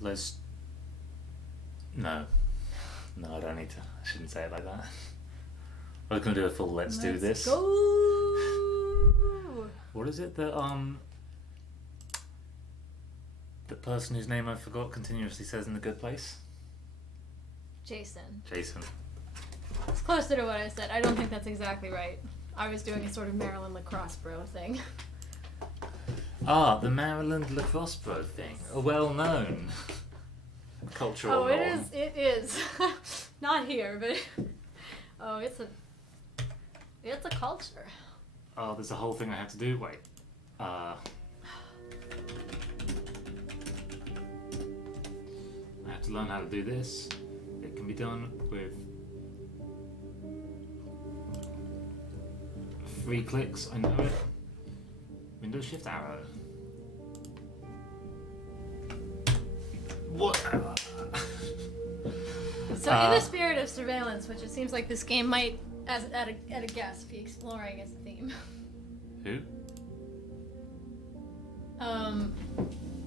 Let's... No. No, I don't need to. I shouldn't say it like that. I was going to do a full let's do this. Go! What is it that, the person whose name I forgot continuously says in The Good Place? Jason. Jason. It's closer to what I said. I don't think that's exactly right. I was doing a sort of Maryland lacrosse bro thing. Ah, the Maryland lacrosse bro thing. A well-known cultural norm. It is. Not here, but... Oh, it's a culture. Oh, there's a whole thing I have to do. Wait. I have to learn how to do this. It can be done with 3 clicks. I know it. Windows Shift Arrow. What? So in the spirit of surveillance, which it seems like this game might, at a guess, be exploring as a theme. Who?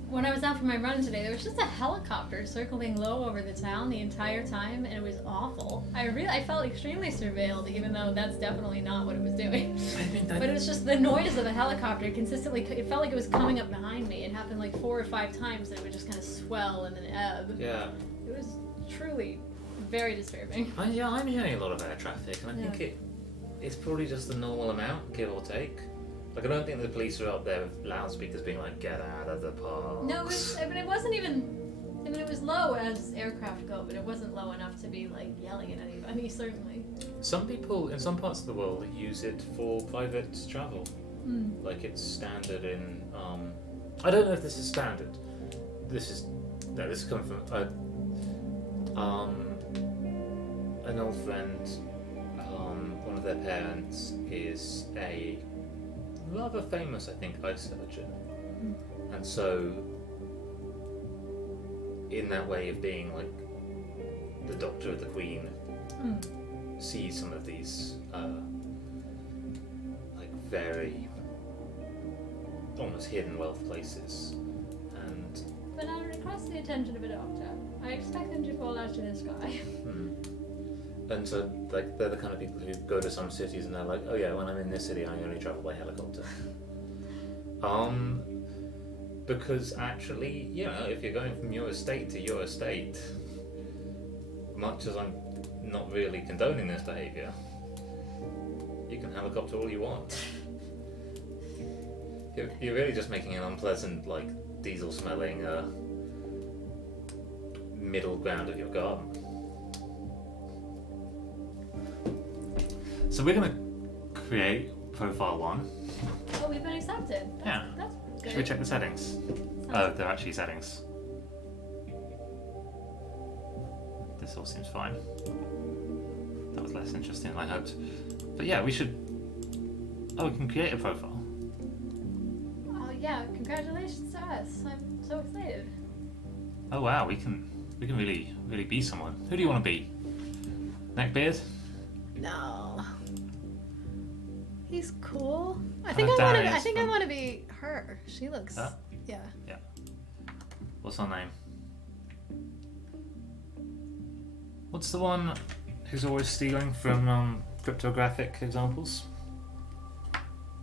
When I was out for my run today, there was just a helicopter circling low over the town the entire time, and it was awful. I felt extremely surveilled, even though that's definitely not what it was doing. But it was just the noise of a helicopter consistently. It felt like it was coming up behind me. It happened like 4 or 5 times, and it would just kind of swell and then ebb. Yeah. It was truly very disturbing. I'm hearing a lot of air traffic, and I think it's probably just the normal amount, give or take. Like, I don't think the police are up there with loudspeakers being like, get out of the park. No, it wasn't even... I mean, it was low as aircraft go, but it wasn't low enough to be, like, yelling at anybody, certainly. Some people, in some parts of the world, use it for private travel. Like, it's standard in... I don't know if this is standard. This is coming from... an old friend, one of their parents is a rather famous, I think, eye surgeon. And so, in that way of being like the doctor of the Queen, sees some of these like very almost hidden wealth places. And but I request the attention of a doctor. I expect them to fall out of the sky. And so, like, they're the kind of people who go to some cities and they're like, oh yeah, when I'm in this city, I only travel by helicopter. Because actually, you know, if you're going from your estate to your estate, much as I'm not really condoning this behaviour, you can helicopter all you want. You're really just making an unpleasant, like, diesel-smelling middle ground of your garden. So we're going to create profile 1. Oh, we've been accepted. That's good. Should we check the settings? Oh, they're actually settings. This all seems fine. That was less interesting than I hoped. But yeah, we should... Oh, we can create a profile. Oh yeah, congratulations to us. I'm so excited. Oh wow, we can really be someone. Who do you want to be? Neckbeard? No. He's cool. I think I want to be her. She looks. Huh? Yeah. Yeah. What's her name? What's the one who's always stealing from cryptographic examples?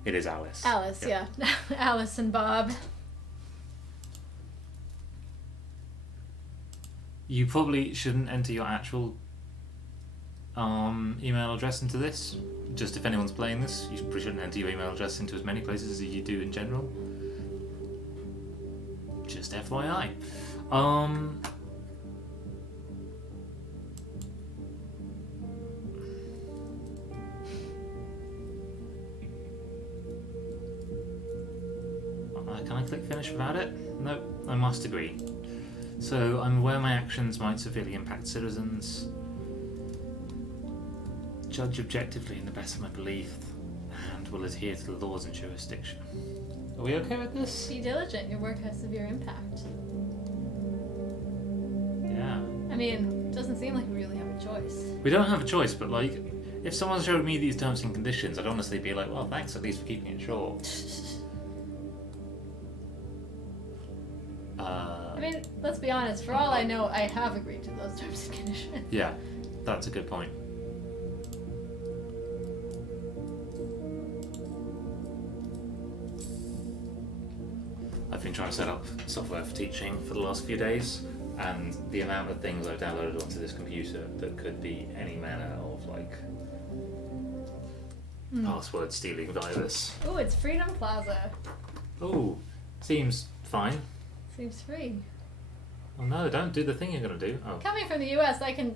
It is Alice. Alice, yeah. Alice and Bob. You probably shouldn't enter your actual email address into this. Just if anyone's playing this, you probably shouldn't enter your email address into as many places as you do in general. Just FYI. Can I click finish without it? No, I must agree. So I'm aware my actions might severely impact citizens. Judge objectively in the best of my belief and will adhere to the laws and jurisdiction. Are we okay with this? Be diligent. Your work has severe impact. Yeah. I mean, it doesn't seem like we really have a choice. We don't have a choice, but like, if someone showed me these terms and conditions, I'd honestly be like, well, thanks at least for keeping it short. I mean, let's be honest. For all I know, I have agreed to those terms and conditions. Yeah, that's a good point. I've been trying to set up software for teaching for the last few days, and the amount of things I've downloaded onto this computer that could be any manner of like password stealing virus. Oh, it's Freedom Plaza. Oh, seems fine. Seems free. Oh no, don't do the thing you're gonna do. Oh. Coming from the US, I can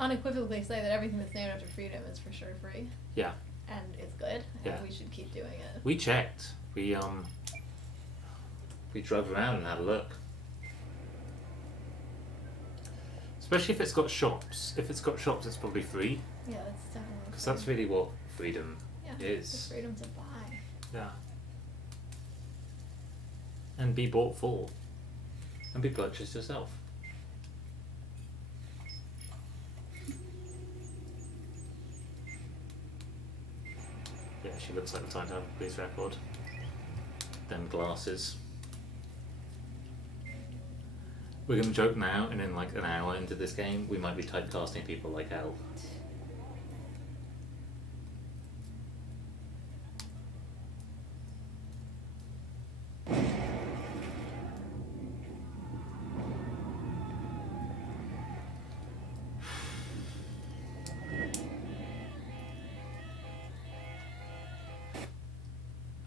unequivocally say that everything that's named after freedom is for sure free. Yeah. And it's good. Yeah. And we should keep doing it. We checked. We drove around and had a look. Especially if it's got shops. If it's got shops, it's probably free. Yeah, that's definitely. Because that's really what freedom is. The freedom to buy. Yeah. And be bought for. And be purchased yourself. Yeah, she looks like the type to have a police record. Them glasses. We're gonna joke now, and in like an hour into this game, we might be typecasting people like hell.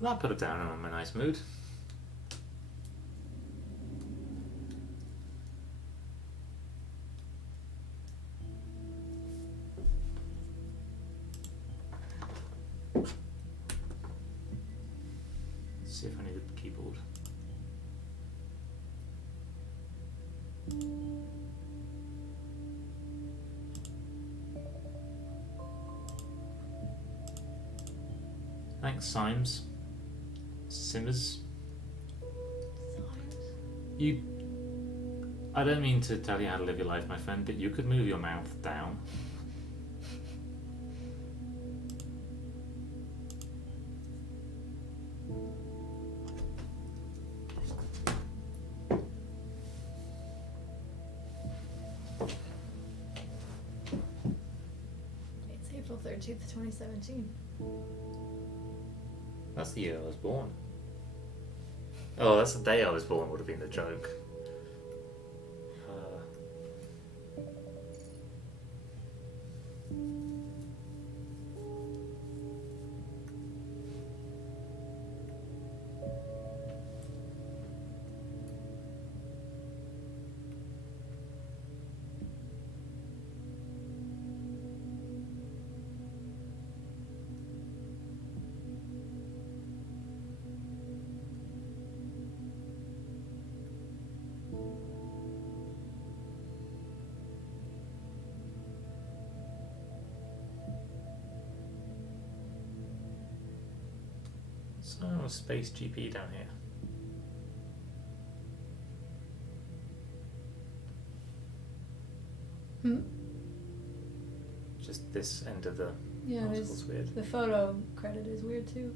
That put her down and I'm in a nice mood. Let's see if I need a keyboard. Thanks, Symes. Simmers. You. I don't mean to tell you how to live your life, my friend, but you could move your mouth down. It's April 13th, 2017. That's the year I was born. Oh, that's the day I was born would have been the joke. So, Space GP down here. Just this end of the article's weird. The photo credit is weird too.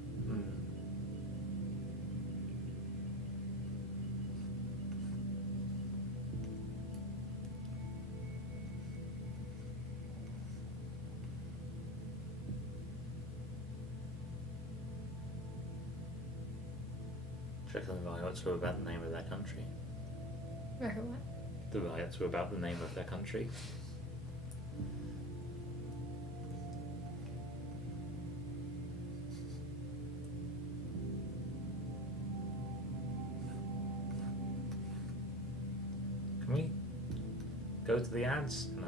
Checking the riots were about the name of their country. Reckon what? The riots were about the name of their country. Can we go to the ads? No.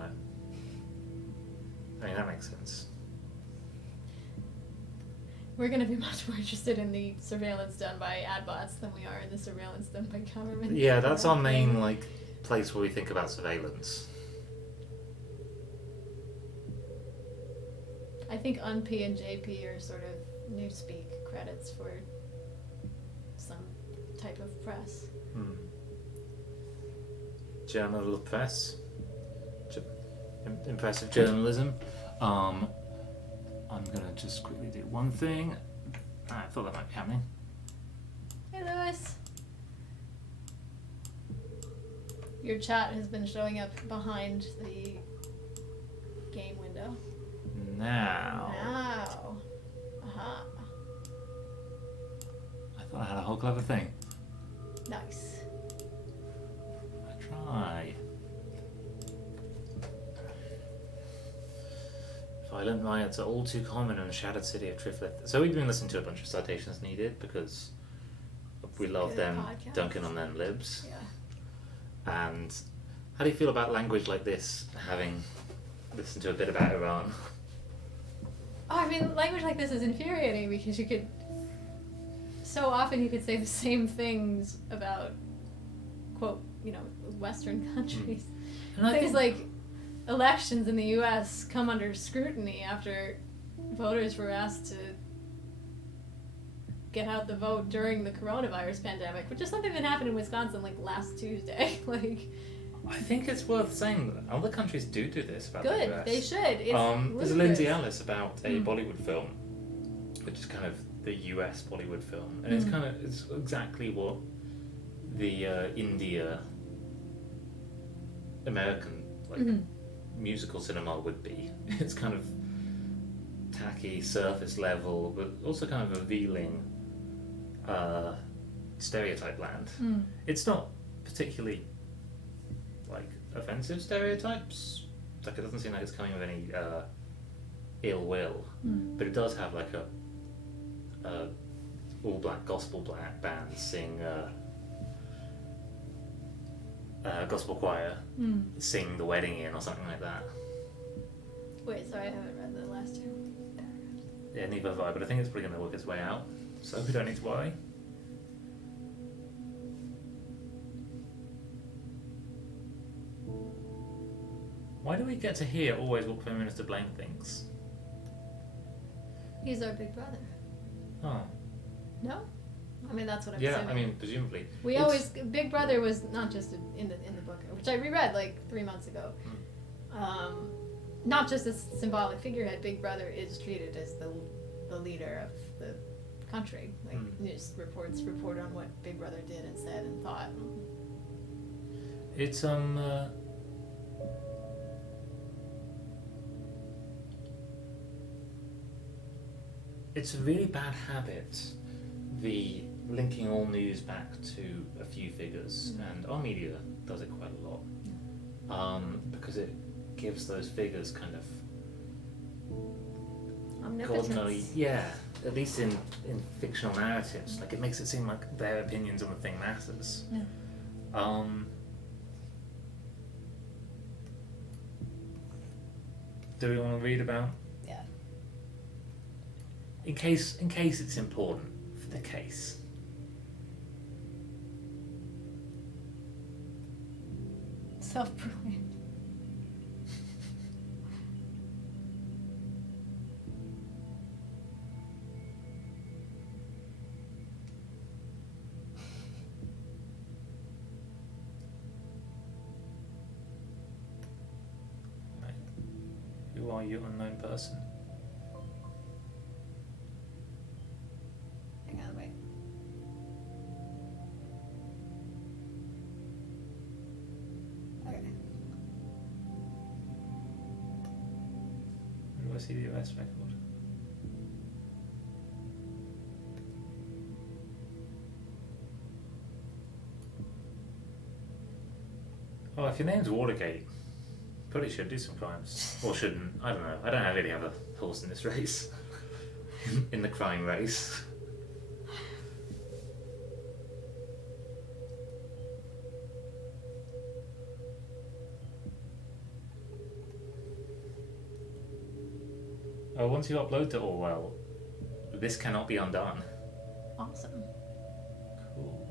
I mean, that makes sense. We're going to be much more interested in the surveillance done by ad bots than we are in the surveillance done by government. Yeah, that's our main place where we think about surveillance. I think UNP and JP are sort of newspeak credits for some type of press. Journal of press. Impressive journalism. I'm gonna just quickly do one thing. I thought that might be happening. Hey, Lewis. Your chat has been showing up behind the game window. Now. Now. Aha. I thought I had a whole clever thing. Nice. I try. Violent riots are all too common in the shattered city of Triflith. So we've been listening to a bunch of citations needed because we love Good them podcast. dunking on them libs. Yeah. And how do you feel about language like this, having listened to a bit about Iran? Oh, I mean, language like this is infuriating because you could... So often you could say the same things about, quote, Western countries. And I Things think, like elections in the U.S. come under scrutiny after voters were asked to get out the vote during the coronavirus pandemic, which is something that happened in Wisconsin like last Tuesday. I think it's worth saying that other countries do this about the Good, US. they should. It's there's a Lindsay Ellis about a Mm. Bollywood film, which is kind of the US Bollywood film, and it's exactly what the India American musical cinema would be. It's kind of tacky, surface level, but also kind of revealing stereotype land. It's not particularly offensive stereotypes. It doesn't seem like it's coming with any ill will, but it does have a all black gospel band sing gospel choir sing the wedding in or something like that. Wait, sorry, I haven't read the last two paragraphs. Yeah, neither have I, but I think it's probably going to work its way out, so we don't need to worry. Why do we get to hear always what Prime Minister blame things? He's our big brother. Oh. No? I mean, that's what I'm Yeah, saying. I mean, presumably. We always... Big Brother was not just in the book, which I reread like 3 months ago. Not just a symbolic figurehead. Big Brother is treated as the leader of the country. News report on what Big Brother did and said and thought. It's it's a really bad habit, the linking all news back to a few figures, and our media does it quite a lot, because it gives those figures kind of Omnipotence. at least in fictional narratives, it makes it seem like their opinions on the thing matters. Yeah. Do we want to read about? Yeah. In case it's important for the case. Self-proclaimed. Right. Who are you, unknown person? Hang on, wait. Okay. Where do I see the US record? Oh, if your name's Watergate, probably should do some crimes. Or shouldn't. I don't know. I don't really have a horse in this race. in the crime race. Oh, once you upload to Orwell, this cannot be undone. Awesome. Cool.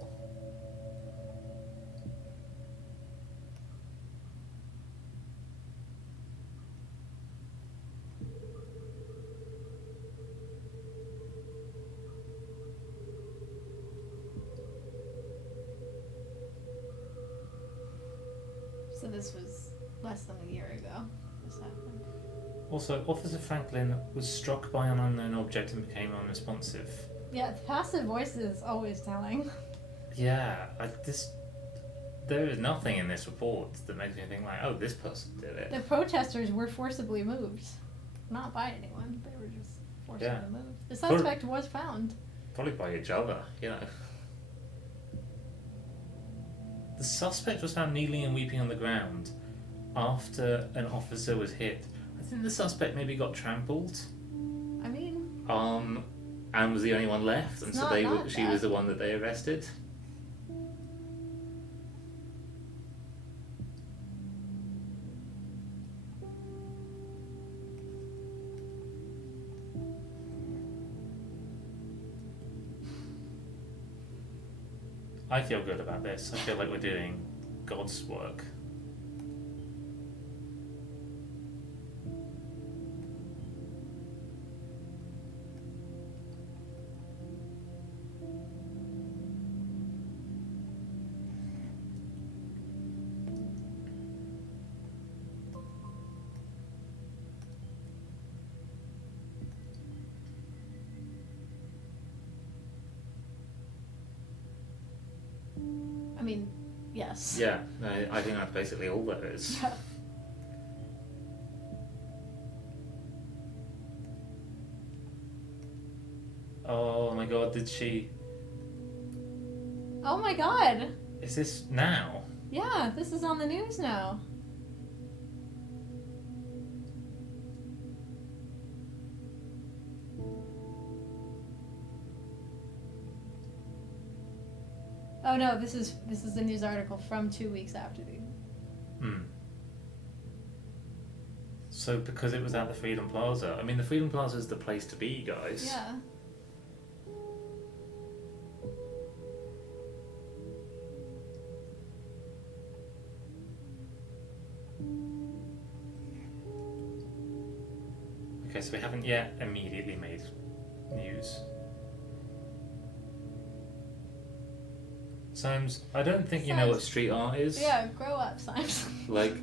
So this was less than a year ago. This happened. Also, Officer Franklin was struck by an unknown object and became unresponsive. Yeah, the passive voice is always telling. Yeah, there is nothing in this report that makes me think like, oh, this person did it. The protesters were forcibly moved. Not by anyone. They were just forcibly moved. The suspect was found. Probably by each other, you know. The suspect was found kneeling and weeping on the ground after an officer was hit. I think the suspect maybe got trampled. I mean... and was the only one left, and so she was the one that they arrested. I feel good about this. I feel like we're doing God's work. I mean, yes. Yeah, I think that's basically all there is. Yeah. Oh my god, did she... Oh my god! Is this now? Yeah, this is on the news now. Oh no, this is a news article from 2 weeks after the... So because it was at the Freedom Plaza, I mean the Freedom Plaza is the place to be, guys. Yeah. Okay, so we haven't yet immediately made news. Symes, I don't think you know what street art is. Yeah, grow up, Symes. Like,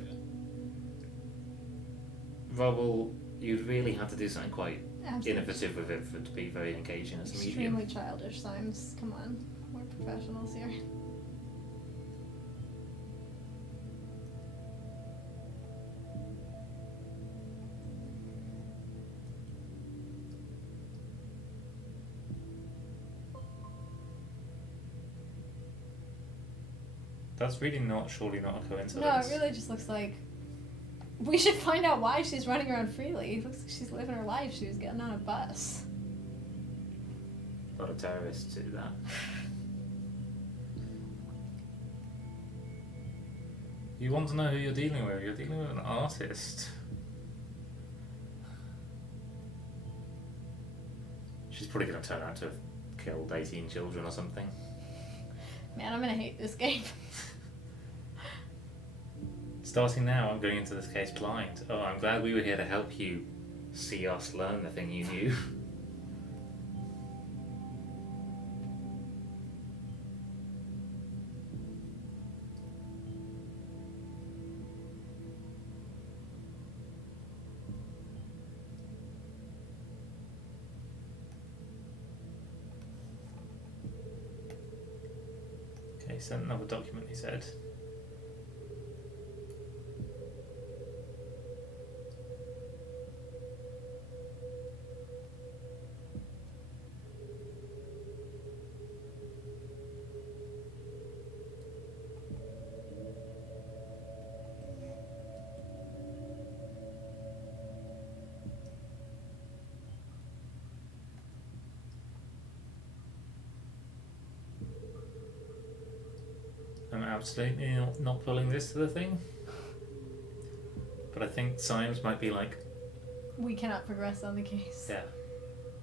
Rubble, you'd really have to do something quite innovative with it for it to be very engaging as a medium. Extremely childish, Symes. Come on, we're professionals here. That's surely not a coincidence. No, it really just looks like we should find out why she's running around freely. It looks like she's living her life. She was getting on a bus. A lot of terrorists do that. You want to know who you're dealing with? You're dealing with an artist. She's probably going to turn out to have killed 18 children or something. Man, I'm going to hate this game. Starting now, I'm going into this case blind. Oh, I'm glad we were here to help you see us learn the thing you knew. Okay, sent another document, he said. I'm absolutely not pulling this to the thing. But I think Symes might be like... We cannot progress on the case. Yeah.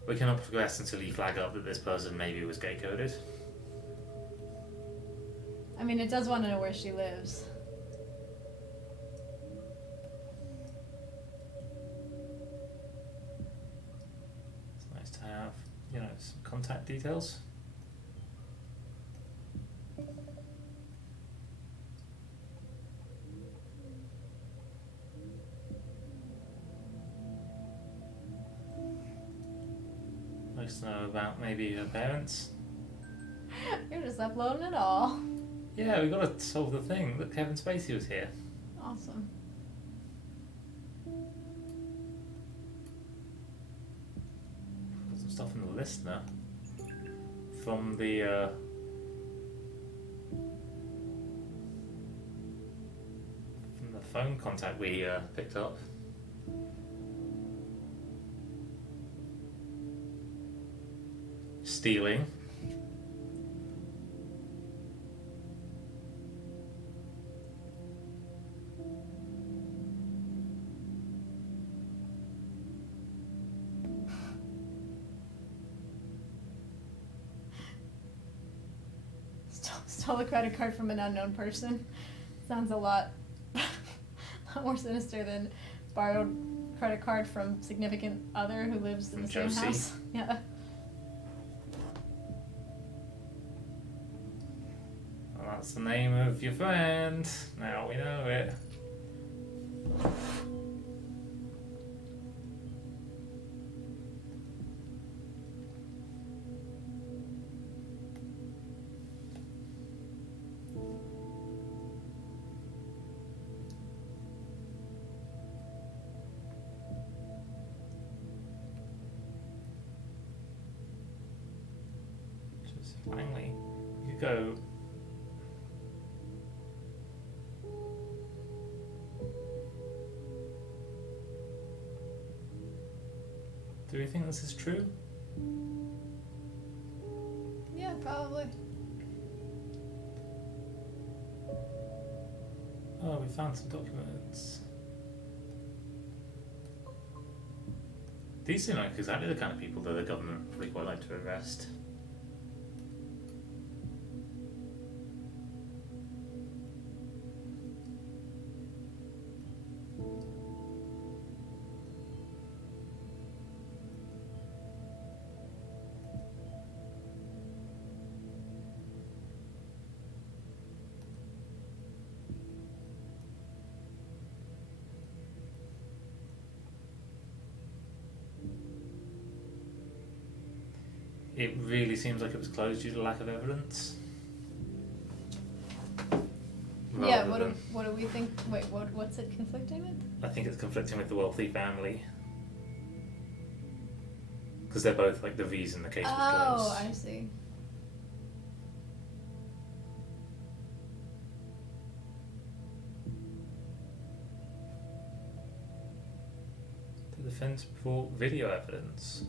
We cannot progress until you flag up that this person maybe was gay-coded. I mean, it does want to know where she lives. It's nice to have, you know, some contact details. Nice to know about maybe her parents. You're just uploading it all. Yeah, we gotta solve the thing that Kevin Spacey was here. Awesome. Got some stuff in the listener from the phone contact we picked up. Stealing. Stole a credit card from an unknown person. Sounds a lot more sinister than borrowed credit card from significant other who lives in the same Josie. house. Yeah. Well, that's the name of your friend. Now we know it. Just finally, you could go. Do we think this is true? Yeah, probably. Oh, we found some documents. These seem like exactly the kind of people that the government probably quite like to arrest. It really seems like it was closed due to lack of evidence. Yeah, Rather what than- do we think? Wait, what's it conflicting with? I think it's conflicting with the wealthy family. Because they're both like the reason the case was Oh, closed. I see. The defense brought video evidence.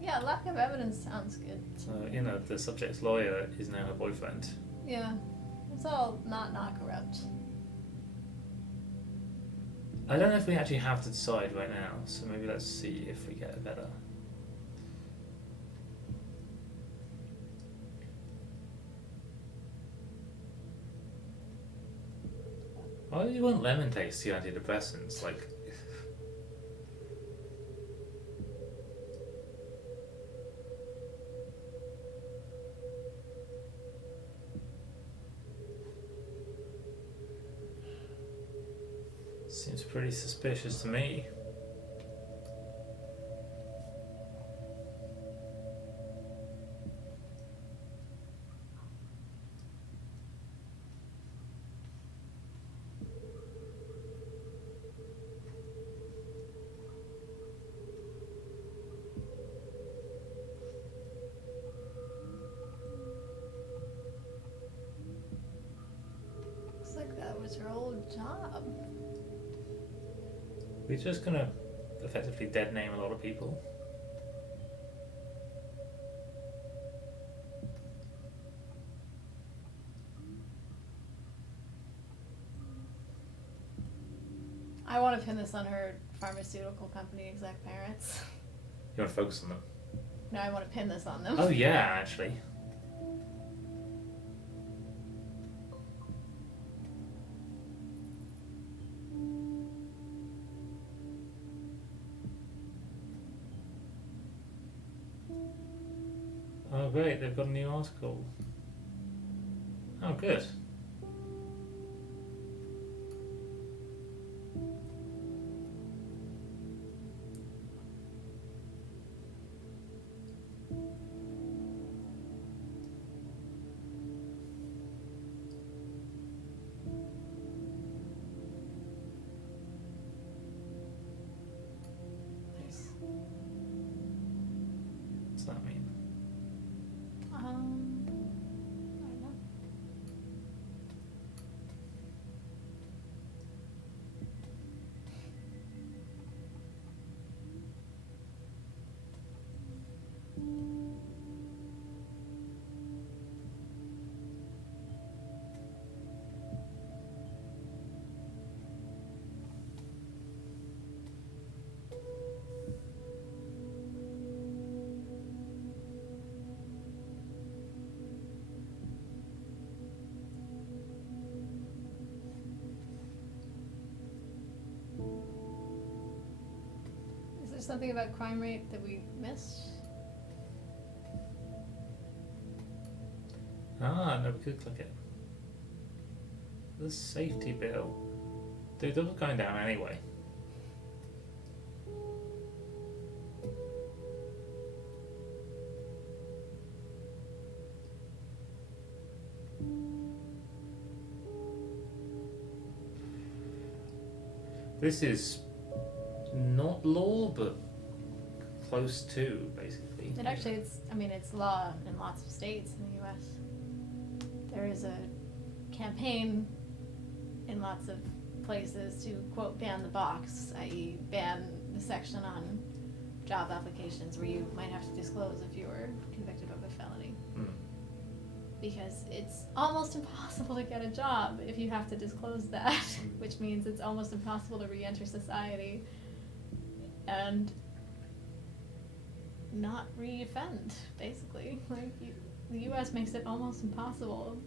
Yeah, lack of evidence sounds good. So, you know, the subject's lawyer is now her boyfriend. Yeah, it's all not corrupt. I don't know if we actually have to decide right now, so maybe let's see if we get a better. Why do you want lemon taste to antidepressants? Like, seems pretty suspicious to me. Looks like that was her old job. We're just gonna effectively dead name a lot of people. I want to pin this on her pharmaceutical company exec parents. You want to focus on them? No, I want to pin this on them. Oh yeah, actually. Oh great, they've got a new article. Oh good. something about crime rate that we missed? No, we could click it. The safety bill. Dude, those are going down anyway. This is not law, but close to, basically. It actually, it's law in lots of states in the U.S. There is a campaign in lots of places to, quote, ban the box, i.e. ban the section on job applications where you might have to disclose if you were convicted of a felony. Because it's almost impossible to get a job if you have to disclose that, which means it's almost impossible to re-enter society and not re-offend, basically. The U.S. makes it almost impossible.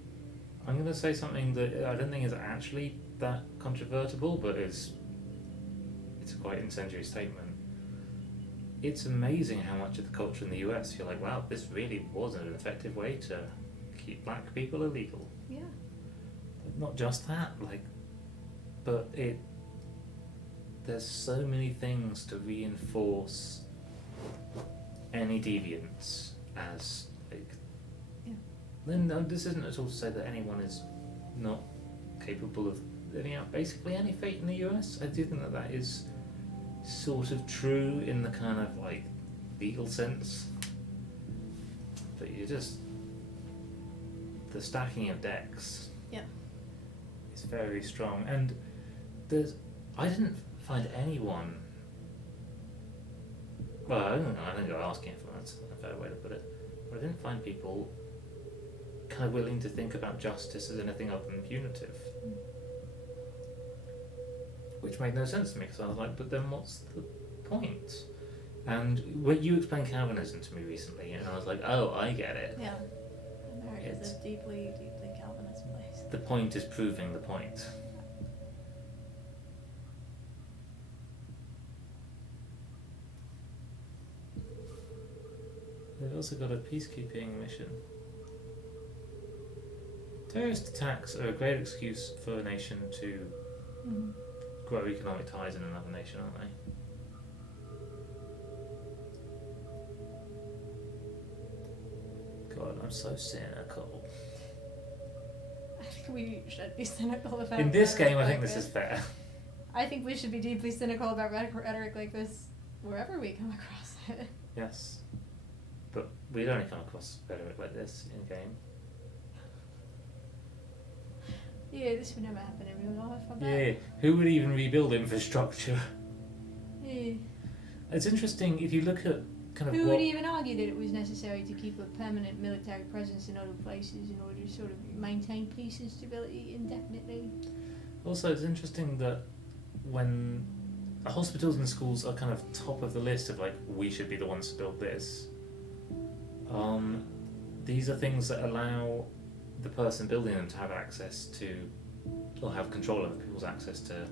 I'm going to say something that I don't think is actually that controvertible, but it's a quite incendiary statement. It's amazing how much of the culture in the US you're like, wow, this really was an effective way to keep black people illegal. Yeah. But not just that, but there's so many things to reinforce any deviance as then this isn't at all to say that anyone is not capable of living out basically any fate in the US. I do think that is sort of true in the kind of legal sense, but the stacking of decks is very strong, and I didn't find anyone, well, I don't go asking for, that's a fair way to put it, but I didn't find people kind of willing to think about justice as anything other than punitive. Which made no sense to me, because I was like, but then what's the point? And when you explained Calvinism to me recently, and I was like, oh, I get it. Yeah. America is a deeply, deeply Calvinist place. The point is proving the point. They've also got a peacekeeping mission. Terrorist attacks are a great excuse for a nation to grow economic ties in another nation, aren't they? God, I'm so cynical. I think we should be cynical about in this game, I think like this is fair. I think we should be deeply cynical about rhetoric like this wherever we come across it. Yes. But we'd only come across rhetoric like this in game. Yeah, this would never happen in real life, I bet. Yeah, who would even rebuild infrastructure? Yeah. It's interesting if you look at kind of Who would even argue that it was necessary to keep a permanent military presence in other places in order to sort of maintain peace and stability indefinitely? Also, it's interesting that when hospitals and schools are kind of top of the list of we should be the ones to build this, these are things that allow the person building them to have access to, or have control over people's access to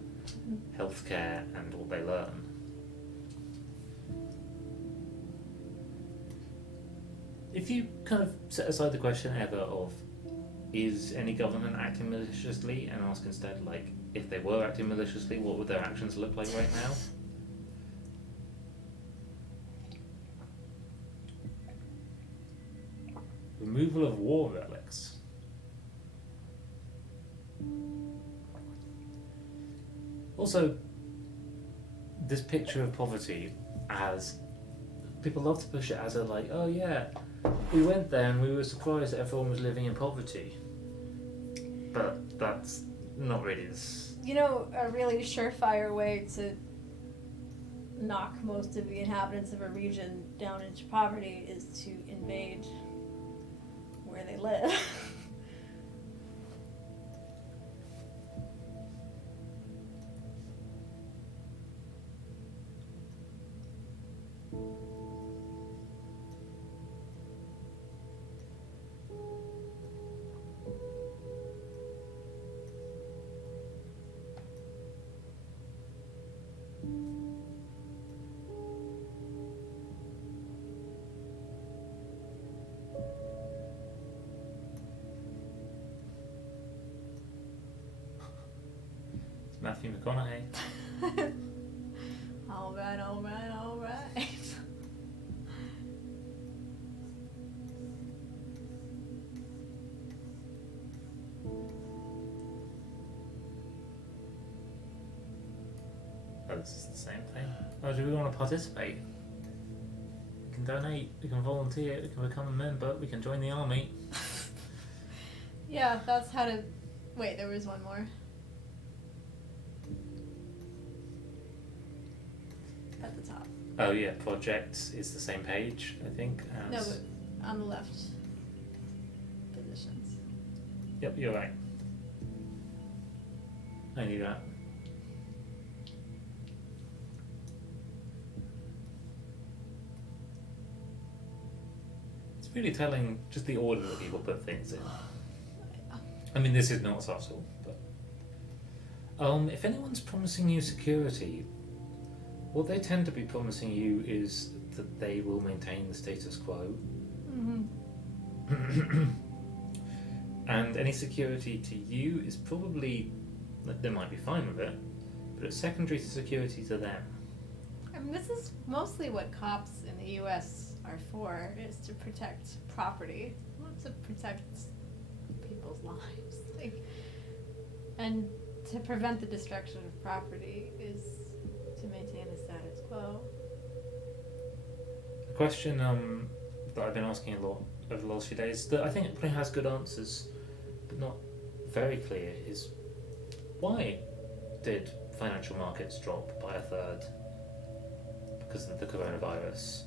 healthcare and what they learn. If you kind of set aside the question ever of, is any government acting maliciously, and ask instead, if they were acting maliciously, what would their actions look like right now? Removal of war relics. Also, this picture of poverty as, people love to push it as oh yeah, we went there and we were surprised that everyone was living in poverty. But that's not really this. A really surefire way to knock most of the inhabitants of a region down into poverty is to invade where they live. Matthew McConaughey. Alright. Oh, this is the same thing. Oh, do we want to participate? We can donate, we can volunteer, we can become a member, we can join the army. Yeah, that's how to... Wait, there was one more. At the top. Oh yeah, projects is the same page, I think, as... No, but on the left. Positions. Yep, you're right. I knew that. It's really telling just the order that people put things in. I mean, this is not subtle, but... if anyone's promising you security, what they tend to be promising you is that they will maintain the status quo. Mm-hmm. And any security to you is probably... They might be fine with it, but it's secondary to security to them. I mean, this is mostly what cops in the U.S. are for, is to protect property, not to protect people's lives. Like, and to prevent the destruction of property is to maintain the status quo. A question that I've been asking a lot over the last few days, that I think it probably has good answers, but not very clear, is why did financial markets drop by a third because of the coronavirus?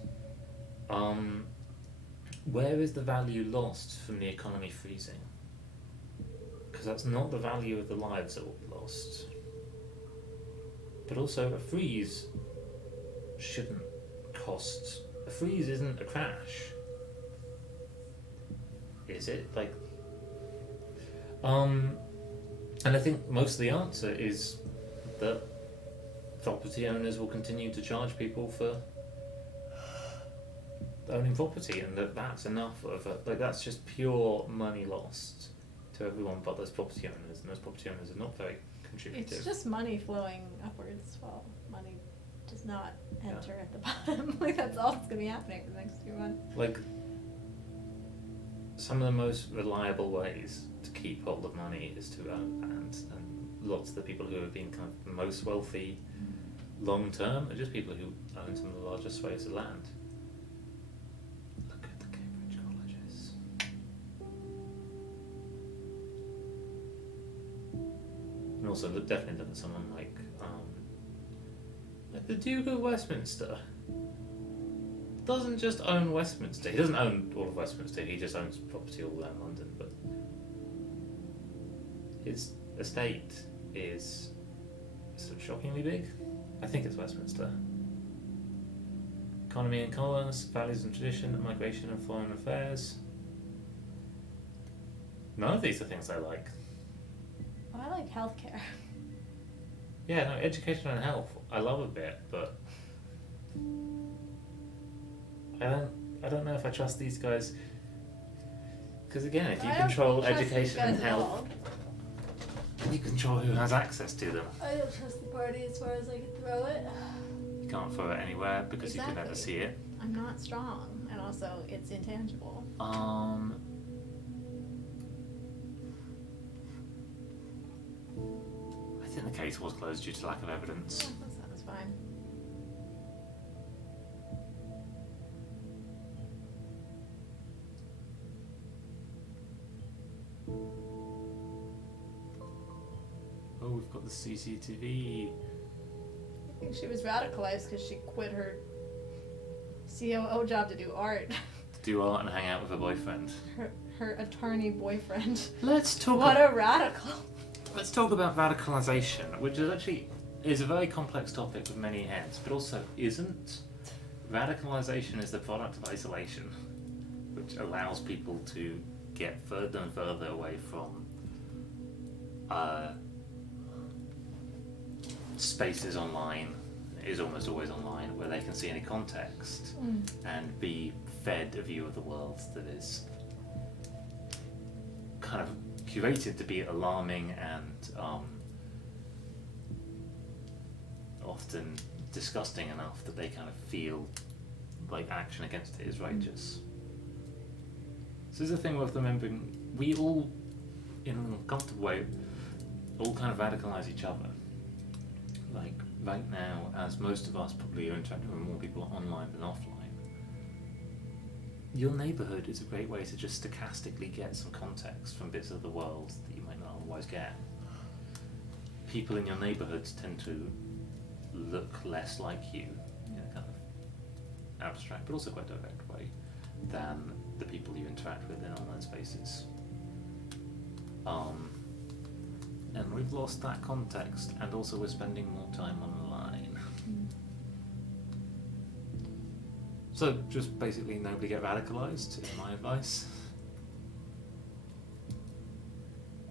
Where is the value lost from the economy freezing? Because that's not the value of the lives that will be lost. But also, a freeze shouldn't cost... A freeze isn't a crash. Is it? Like... And I think most of the answer is that property owners will continue to charge people for owning property, and that's enough of a... Like, that's just pure money lost to everyone but those property owners, and those property owners are not very contributive. It's just money flowing upwards. Well, money does not enter at the bottom. Like, that's all that's going to be happening for the next 2 months. Like, some of the most reliable ways to keep hold of money is to own land, and lots of the people who have been kind of most wealthy long term are just people who own some of the largest swathes of land. Look at the Cambridge colleges. And also definitely look at someone like the Duke of Westminster. Doesn't just own Westminster. He doesn't own all of Westminster. He just owns property all around London. But his estate is sort of shockingly big. I think it's Westminster. Economy and commerce, values and tradition, migration and foreign affairs. None of these are things I like. Well, I like healthcare. Yeah, no, education and health I love a bit, but I don't know if I trust these guys. Because again, if you control education and health, you control who has access to them. I don't trust the party as far as I can throw it. You can't throw it anywhere because you can never see it. I'm not strong, and also it's intangible. I think the case was closed due to lack of evidence. Yeah, that sounds fine. Oh, we've got the CCTV. I think she was radicalized because she quit her COO job to do art. Do art and hang out with her boyfriend. Her attorney boyfriend. Let's talk. What a radical. Let's talk about radicalization, which is actually a very complex topic with many heads, but also isn't. Radicalization is the product of isolation, which allows people to get further and further away from spaces online, is almost always online, where they can see any context and be fed a view of the world that is kind of curated to be alarming and often disgusting enough that they kind of feel like action against it is righteous. So there's a thing worth remembering, we all, in an uncomfortable way, all kind of radicalise each other. Like, right now, as most of us probably are interacting with more people online than offline, your neighbourhood is a great way to just stochastically get some context from bits of the world that you might not otherwise get. People in your neighbourhoods tend to look less like you in a kind of abstract but also quite direct way than the people you interact with in online spaces. And we've lost that context, and also we're spending more time online. So just basically nobody get radicalised, is my advice.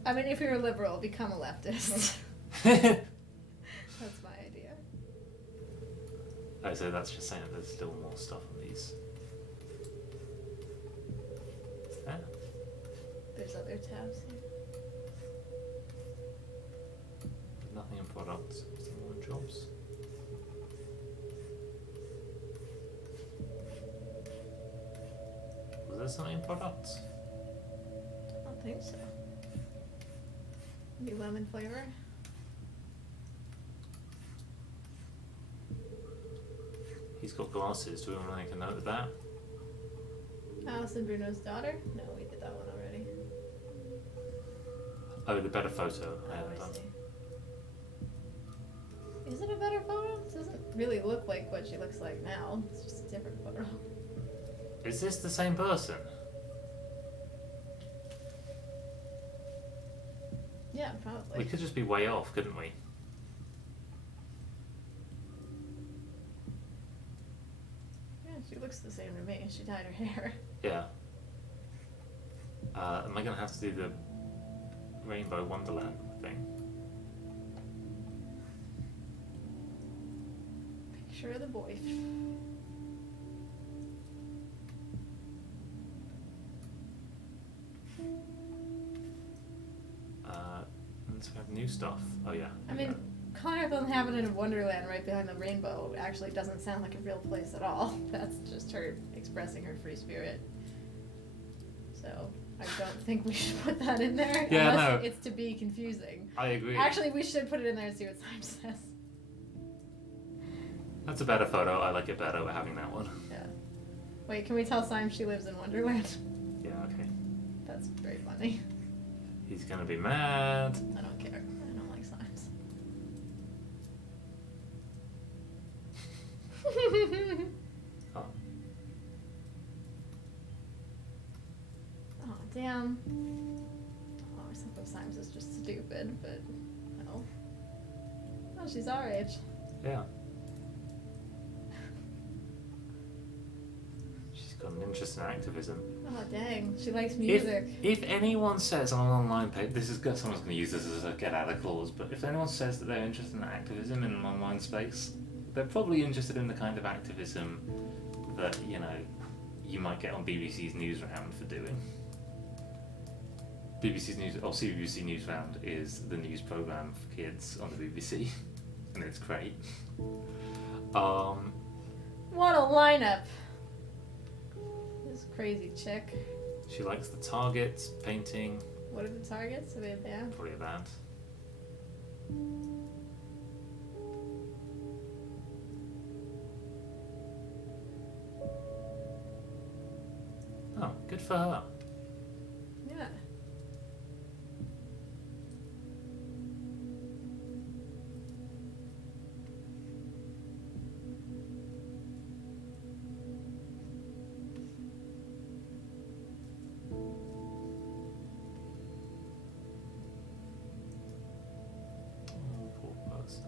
I mean, if you're a liberal, become a leftist. That's my idea. Oh, so that's just saying that there's still more stuff on these. Yeah. There's other tabs here. Nothing in products, something more in jobs. Was there something in products? I don't think so. New lemon flavor. He's got glasses, do we want to make a note of that? Alison Bruno's daughter? No, we did that one already. Oh, the better photo. I Oh, haven't I done. see. Is it a better photo? It doesn't really look like what she looks like now. It's just a different photo. Is this the same person? Yeah, probably. We could just be way off, couldn't we? Yeah, she looks the same to me. She dyed her hair. Yeah. Am I going to have to do the Rainbow Wonderland thing? Picture of the boy. And so we have new stuff. Oh yeah. I mean, calling it the inhabitant of Wonderland right behind the rainbow actually doesn't sound like a real place at all. That's just her expressing her free spirit. So I don't think we should put that in there Yeah, unless no. it's to be confusing. I agree. Actually, we should put it in there and see what Syme says. That's a better photo. I like it better. We're having that one. Yeah. Wait, can we tell Syme she lives in Wonderland? Yeah, okay. That's very funny. He's gonna be mad. I don't care. I don't like Symes. Oh. Oh, damn. Oh, sometimes it's just stupid, but no. Oh, she's our age. Yeah. She's got an interest in activism. Oh, dang. She likes music. If anyone says on an online page, someone's going to use this as a get out of clause, but if anyone says that they're interested in activism in an online space, they're probably interested in the kind of activism that, you might get on BBC's Newsround for doing. CBBC Newsround is the news programme for kids on the BBC, and it's great. What a lineup. This crazy chick. She likes the targets, painting, What are the targets? Are they there? probably that. Oh, good for her. Yeah. Oh, poor person.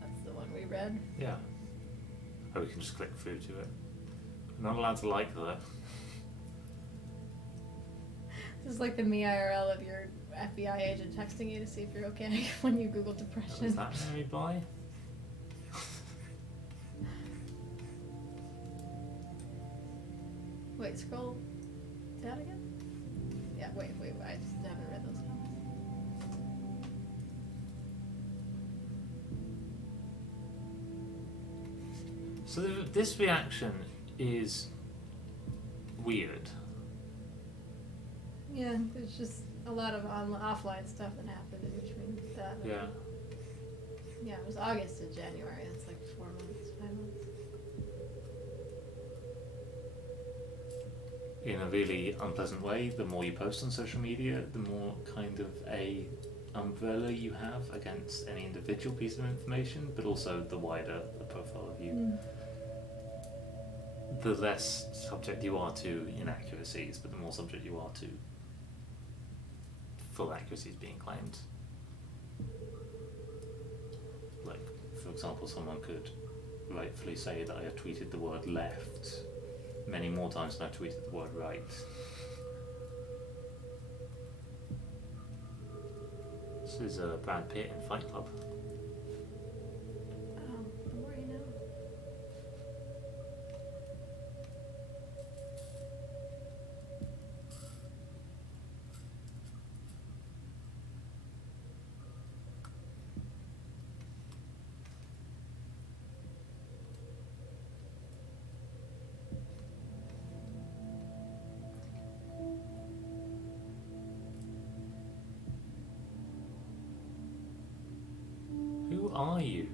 That's the one we read. Yeah. Oh, we can just click through to it. Not allowed to like though. This is like the me IRL of your FBI agent texting you to see if you're okay when you Google depression. Is that Mary Bly? Wait, scroll down again? Yeah, wait, I just haven't read those comments. So this reaction is weird. Yeah, there's just a lot of offline stuff that happened in between that. Yeah. Yeah, it was August to January. That's like 4 months, 5 months. In a really unpleasant way, the more you post on social media, the more kind of a umbrella you have against any individual piece of information, but also the wider the profile of you. The less subject you are to inaccuracies, but the more subject you are to full accuracies being claimed. Like, for example, someone could rightfully say that I have tweeted the word left many more times than I've tweeted the word right. This is Brad Pitt in Fight Club. Oh, the more you know. Who are you?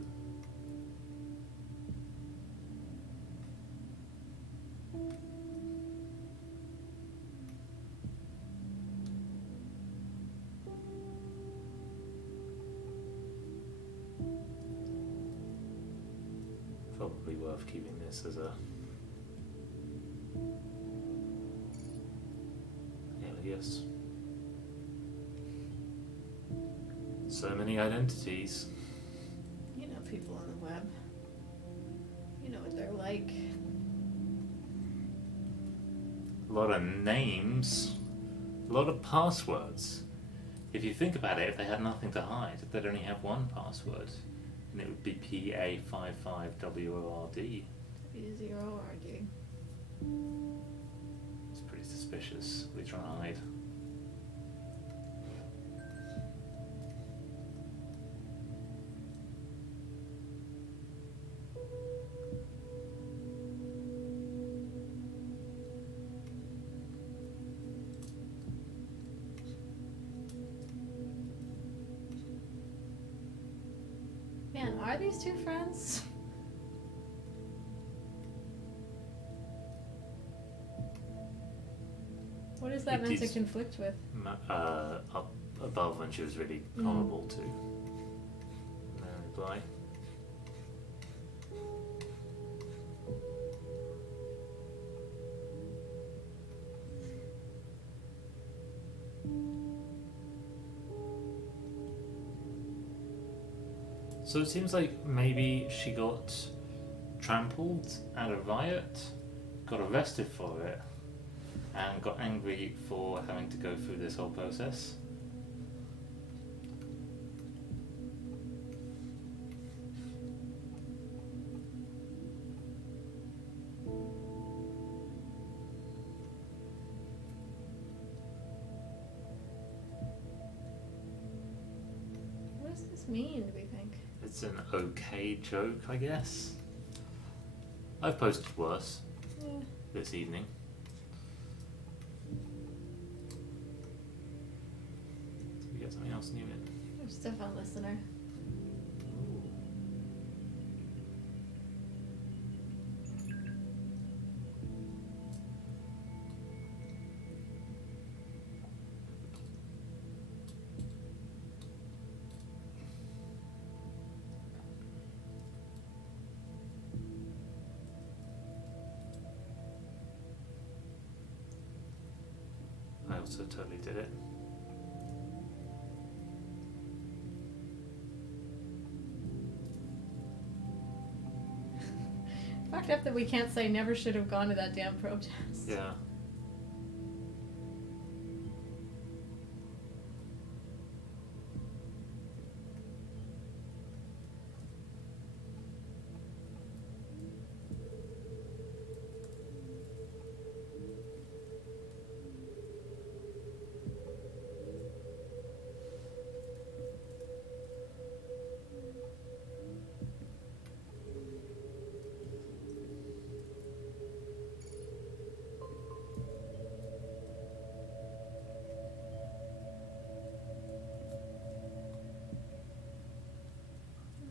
Probably worth keeping this as a alias. So many identities. You know people on the web. You know what they're like. A lot of names, a lot of passwords. If you think about it, if they had nothing to hide, they'd only have one password, and it would be PA55WORD. W0RD. It's pretty suspicious. What are you trying to hide? Man, are these two friends? What is that It meant to is- conflict with? Up above when she was really horrible to Mary Bly. So it seems like maybe she got trampled at a riot, got arrested for it, and got angry for having to go through this whole process. What does this mean, do we think? It's an okay joke, I guess. I've posted worse Yeah. this evening. Did we get something else new in? There's stuff on listener. Ooh. I also totally did it. Fucked up that we can't say never should have gone to that damn protest. Yeah.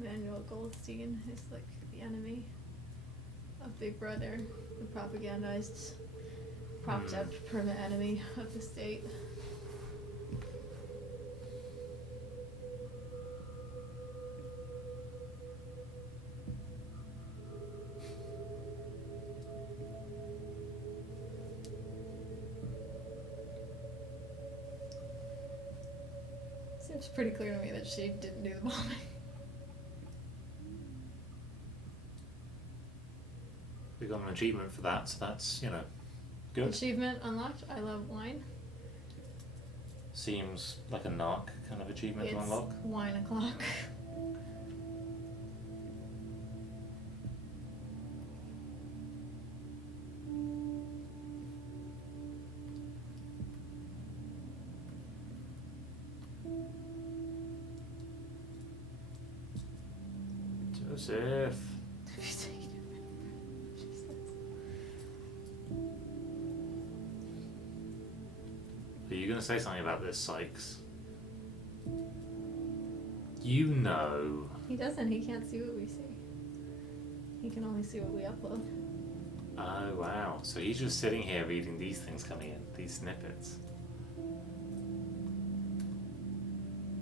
Emmanuel Goldstein is like the enemy of Big Brother, the propagandized, propped up permanent enemy of the state. Seems pretty clear to me that she didn't do the bombing. We got an achievement for that, so that's, you know, good. Achievement unlocked. I love wine. Seems like a narc kind of achievement to It's unlock. wine o'clock. Joseph. Are you going to say something about this, Sykes? You know. He doesn't. He can't see what we see. He can only see what we upload. Oh, wow. So he's just sitting here reading these things coming in, these snippets.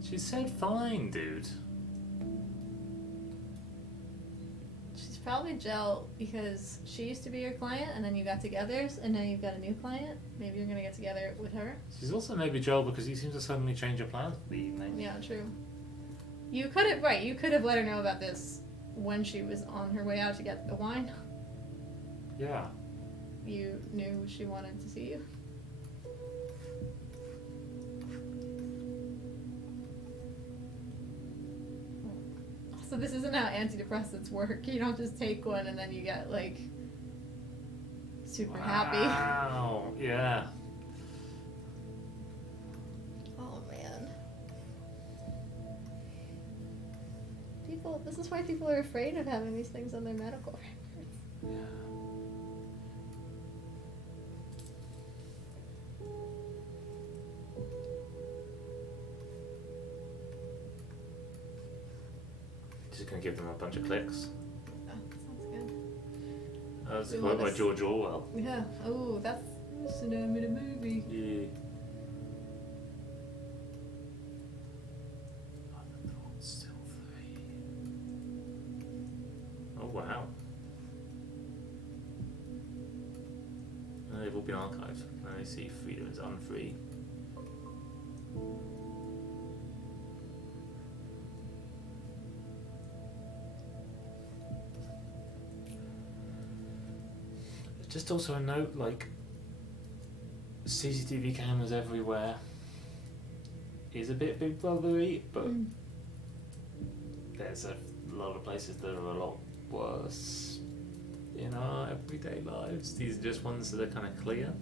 She said fine, dude. She's probably gel because she used to be your client and then you got together and now you've got a new client. Maybe you're going to get together with her. She's also maybe Joel because you seem to suddenly change your plans for the evening. Yeah, true. You could have, right, you could have let her know about this when she was on her way out to get the wine. Yeah. You knew she wanted to see you. So this isn't how antidepressants work. You don't just take one and then you get, like, super happy. Wow. Yeah. Oh, man. This is why people are afraid of having these things on their medical records. Yeah. Just gonna give them a bunch of clicks. Oh, sounds good. That's a We quote want by to George Orwell. Yeah. Oh, that's the name of the movie. Yeah. Still 3. Oh wow. They've all been archived. Now I see freedom is unfree. Just also a note, like, CCTV cameras everywhere is a bit Big Brother-y, but there's a lot of places that are a lot worse in our everyday lives. These are just ones that are kind of clear.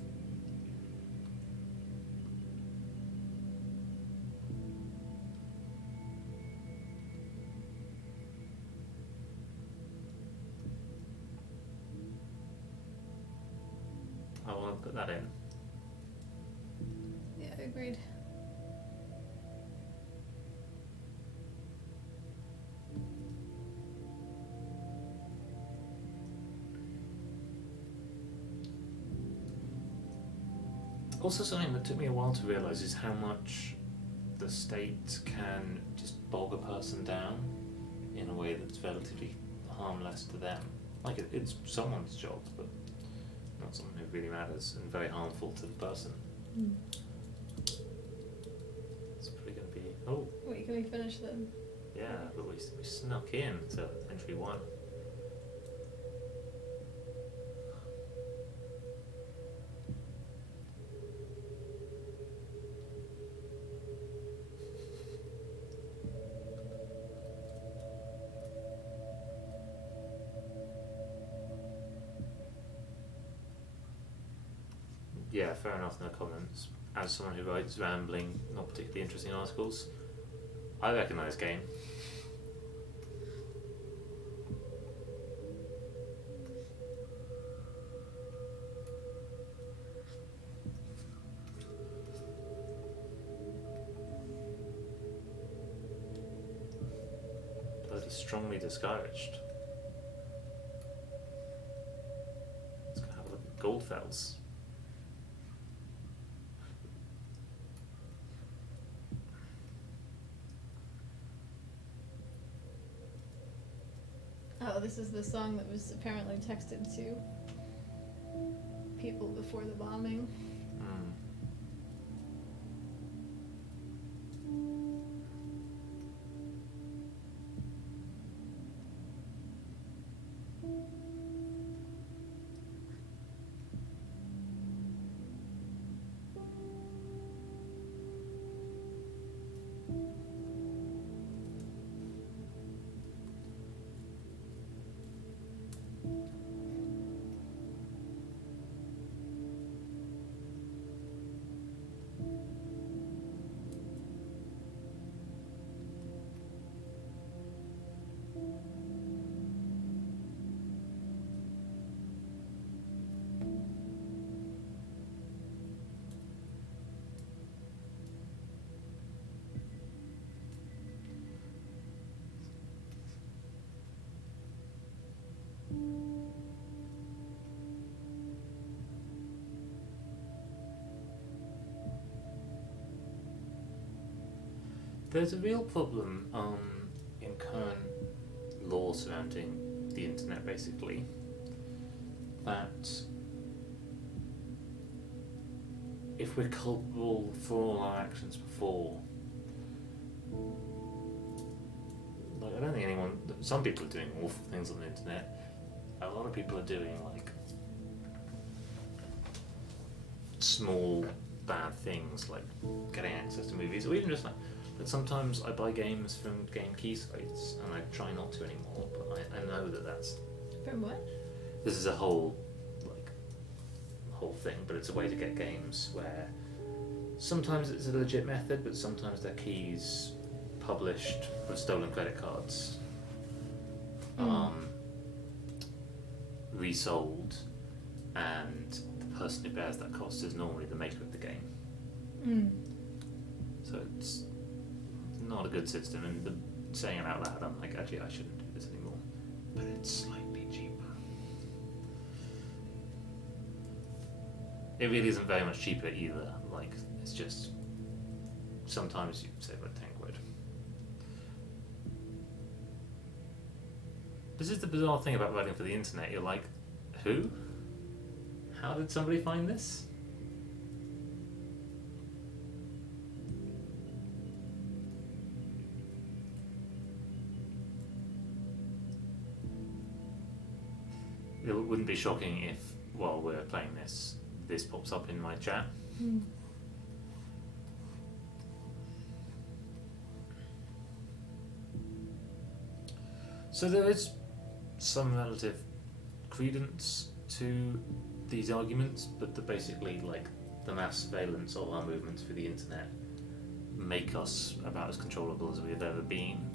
I want to put that in. Yeah, agreed. Also, something that took me a while to realise is how much the state can just bog a person down in a way that's relatively harmless to them. Like, it's someone's job, but not someone who really matters, and very harmful to the person. It's probably going to be... Oh, Wait, can we finish the... yeah, but we snuck in to entry 1. Yeah, fair enough, no comments. As someone who writes rambling, not particularly interesting articles, I recognise game. But it's strongly discouraged. Let's go have a look at Goldfells. Oh, this is the song that was apparently texted to people before the bombing. Mm. There's a real problem in current law surrounding the internet, basically, that if we're culpable for all our actions before, like, I don't think anyone, some people are doing awful things on the internet, a lot of people are doing like small bad things like getting access to movies, or even just like, but sometimes I buy games from game key sites, and I try not to anymore, but I know that that's... From what? This is a whole thing, but it's a way to get games where sometimes it's a legit method, but sometimes they're keys published with stolen credit cards, resold, and the person who bears that cost is normally the maker of the game. So it's not a good system, and saying it out loud, I'm like, actually I shouldn't do this anymore, but it's slightly cheaper. It really isn't very much cheaper either, like, it's just sometimes you save like 10 quid. This is the bizarre thing about writing for the internet, you're like, who? How did somebody find this? It wouldn't be shocking if, while we're playing this pops up in my chat. So there is some relative credence to these arguments, but that basically, like, the mass surveillance of our movements through the internet make us about as controllable as we've ever been.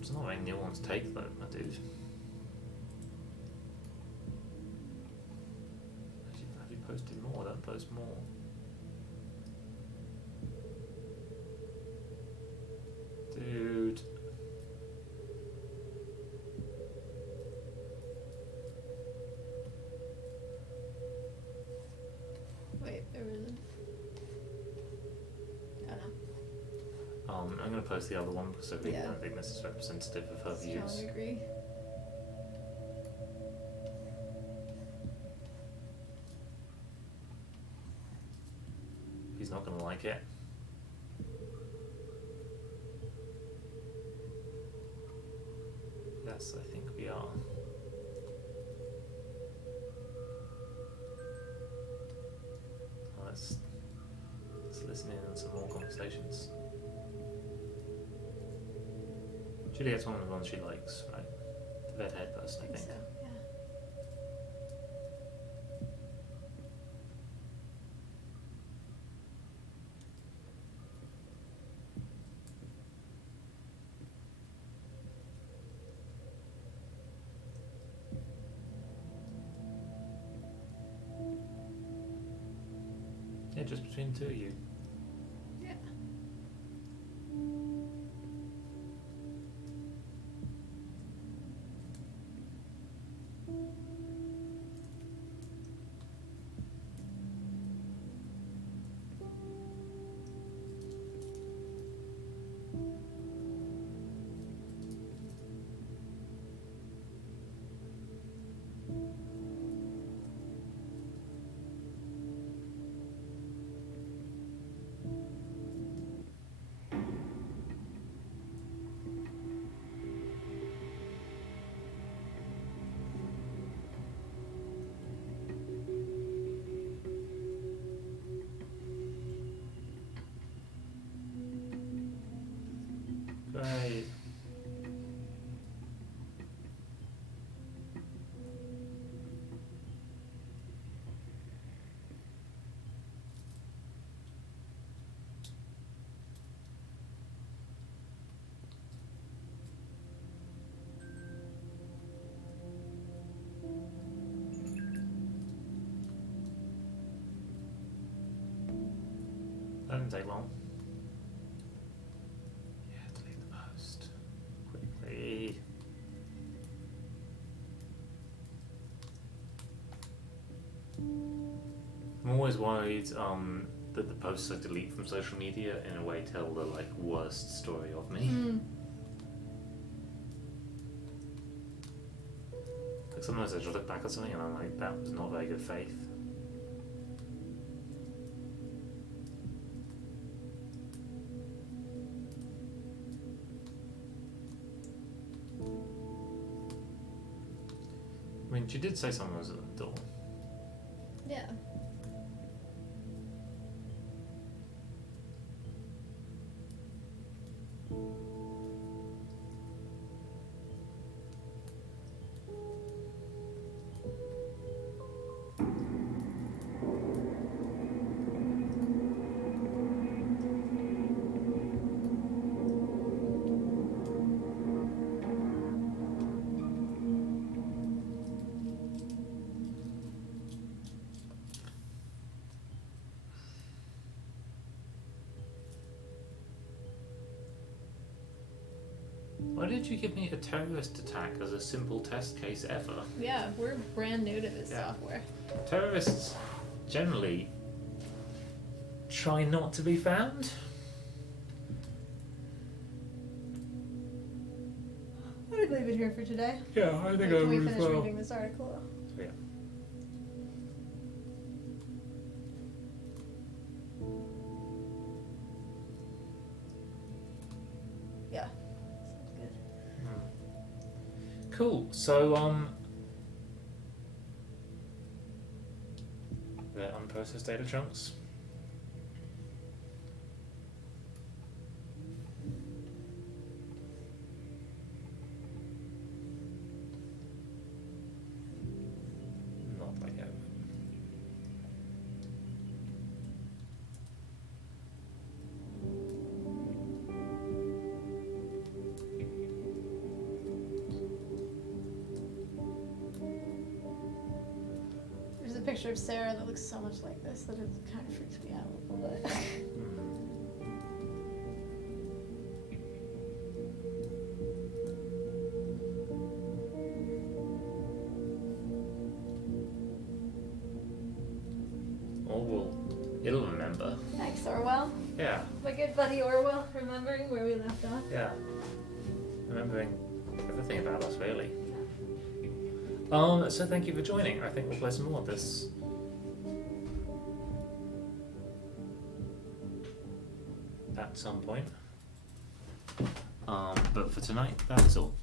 It's not a very nuanced take though, my dude. Have you posted more? Don't post more. Dude. Wait, there isn't. Oh no. I'm going to post the other one because I really don't think this is representative of her views. Strongly agree. He's not going to like it. Yes, I think we are. Let's listen in on some more conversations. Juliet's one of the ones she likes, right? red-haired person, I think. So, yeah. Yeah, just between the two of you. Yeah. Great. That didn't take long. Yeah, delete the post. Quickly. I'm always worried that the posts I delete from social media in a way tell the like worst story of me. Like sometimes I just look back at something and I'm like, that was not very good faith. I mean, she did say someone was at the door. Yeah. Why did you give me a terrorist attack as a simple test case ever? Yeah, we're brand new to this Yeah. software. Terrorists generally try not to be found. I would leave it here for today. Yeah, I think Can we finish reading this article? Yeah. Yeah. Sounds good. Cool. So the unprocessed data chunks. Not like that. There's a picture of Sarah that looks so much like this that it kind of freaks me out a little bit. Orwell, it'll remember. Thanks, Orwell. Yeah, My good buddy Orwell, remembering where we left off. yeah. Remembering everything about us, really. So thank you for joining. I think we'll play some more of this. At some point. But for tonight, that's all.